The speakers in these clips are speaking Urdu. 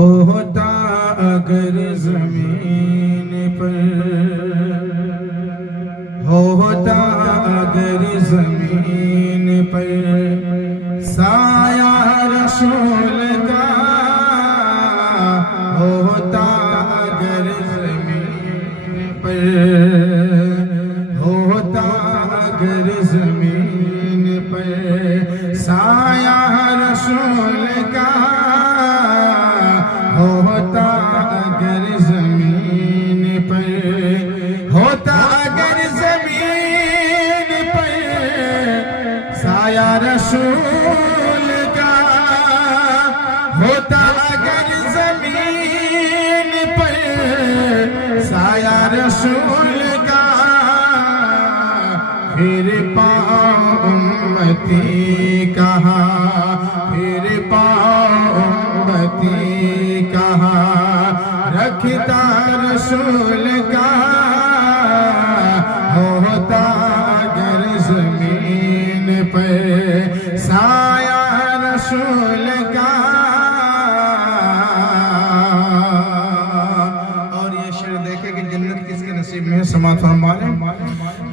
ہوتا اگر زمین پر، ہوتا اگر زمین پر سایہ رسول کا، ہوتا اگر زمین پر، ہوتا اگر زمین پر سایہ رسول کا، ہوتا اگر زمین پر، ہوتا اگر زمین پر سایہ رسول کا، ہوتا اگر زمین پر سایہ رسول کا، پھر پاؤں امتی کہاں، پھر پاؤں امتی کہاں، رکھتا رسول کا، ہوتا اگر زمین پر سایہ رسول کا۔ اور یہ شعر دیکھیں کہ جنت کس کے نصیب میں ہے، سماعت فرما لیں۔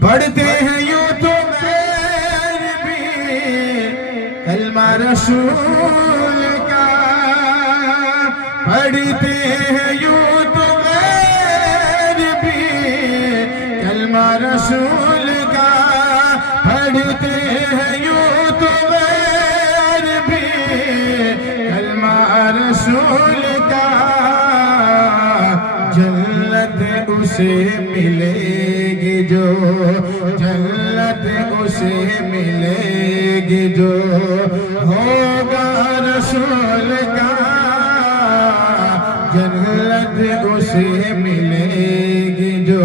پڑھتے ہیں یوں تو غیر بھی کلمہ رسول کا، پڑھتے ہیں یوں تو غیر بھی کلمہ رسول کا، پڑھتے ہیں یوں تو غیر بھی کلمہ رسول کا، جنت اسے ملے گی جو، جنت اسے ملے گی جو ہوگا رسول کا، جنت اسے ملے گی جو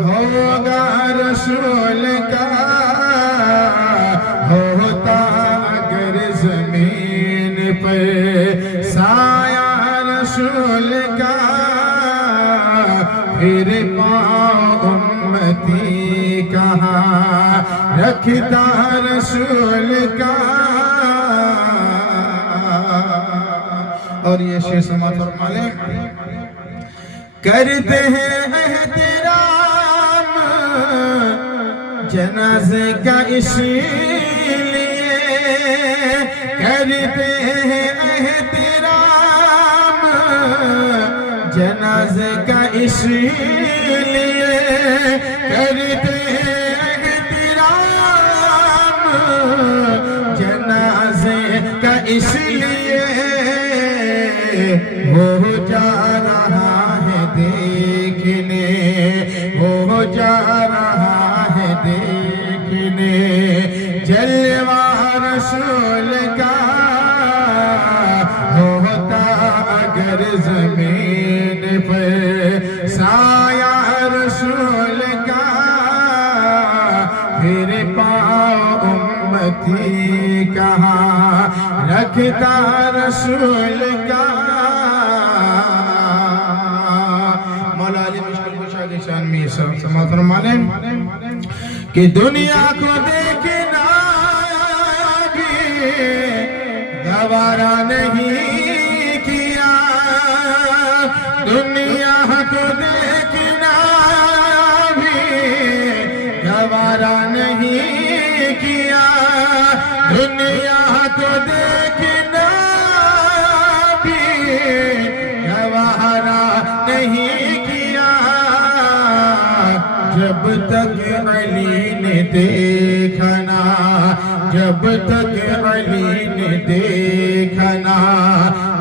ہوگا رسول کا، ہوتا اگر زمین پر سایہ رسول کا، پھر پاؤں امتی کہاں، رکھتا رسول کا۔ اور یہ شعر سماعت فرما لیں۔ کرتے ہیں احترام جنازے کا اس لیے، کرتے ہیں احترام جنازے کا اس لیے، کرتے ہیں احترام جنازے کا اس لیے، ہو جا رہا ہے دیکھنے، ہو جا رہا ہے دیکھنے جلوہ رسول کا، ہوتا اگر زمین پر سایہ رسول کا، پھر پاؤں امتی کہاں، رکھتا رسول کا۔ مولا علی مشکل کشا کی شان میں سماعت فرما لیں کہ دنیا کو دیکھنا بھی گوارا نہیں کیا، دنیا کو دیکھنا بھی گوارا نہیں کیا، دنیا کو دیکھنا بھی گوارا نہیں کیا، جب تک علی نے دیکھنا، جب تک علی نے دیکھنا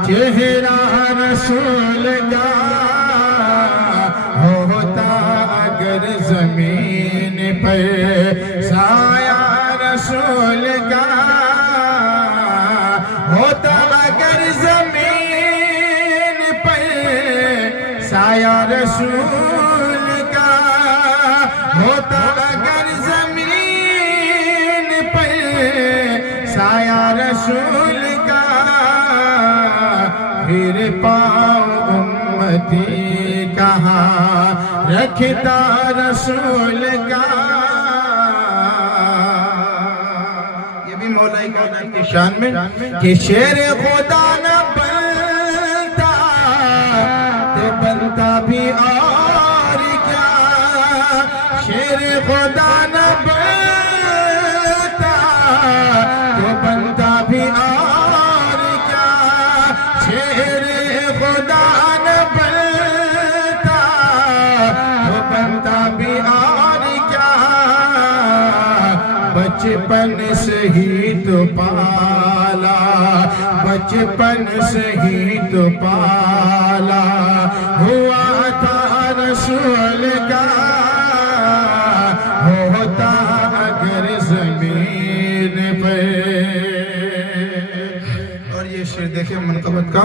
چہرہ رسول کا، ہوتا اگر زمین پر سایہ رسول کا، ہوتا اگر زمین پر سایہ رسول کا، ہوتا اگر زمین پر سایہ رسول کا، پھر پاؤں امتی کہاں، رکھتا رسول کا۔ یہ بھی مولا کی شان میں کہ شیر خدا نہ بنتا بچپن سے ہی تو پالا، بچپن سے ہی تو پالا، ہوا تھا رسول کا ہوتا اگر زمین پہ۔ اور یہ شعر دیکھیں منقبت کا،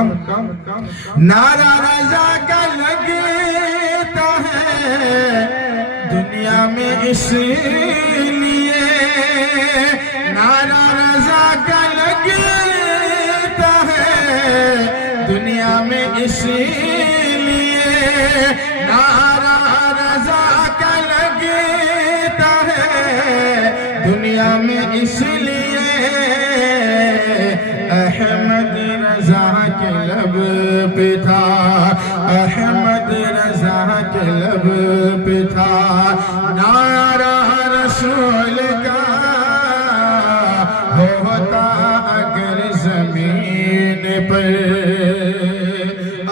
نعرہ رضا کا لگتا ہے دنیا میں اس لیے، نعرہ رضا کا لگتا ہے دنیا میں اس لیے، نعرہ رضا کا لگتا ہے دنیا میں اس لیے، احمد رضا کے لب پہ تھا، احمد رضا کے لب پہ تھا نعرہ رسول کا ہوتا اگر زمین پر۔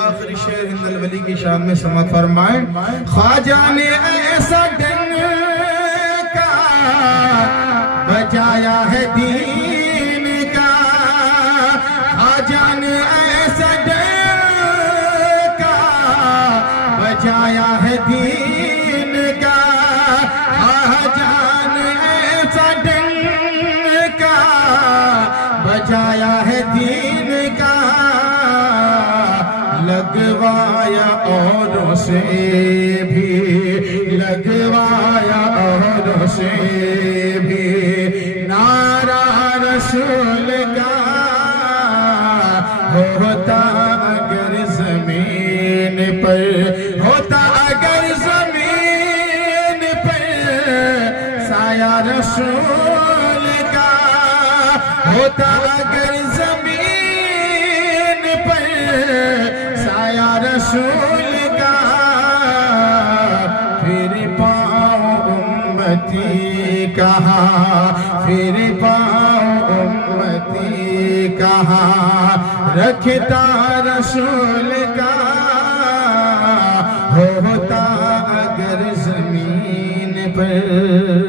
آخری شعر ہند الولی کی شان میں سماعت فرمائیں، خواجہ نے ایسا ڈنکا بجایا ہے دین کا، خواجہ نے ایسا ڈنکا بجایا ہے دین کا، خواجہ نے ایسا ڈنکا بجایا ہے دین کا، لگوایا اوروں سے بھی، لگوایا اوروں سے بھی نعرہ رسول کا ہوتا اگر زمین پر، ہوتا اگر زمین پر سایہ رسول کا، ہوتا اگر زمین پر سایہ رسول کا، پھر پاؤں امتی کہاں، پھر پاؤں امتی کہاں، رکھتا رسول کا ہوتا اگر زمین پر۔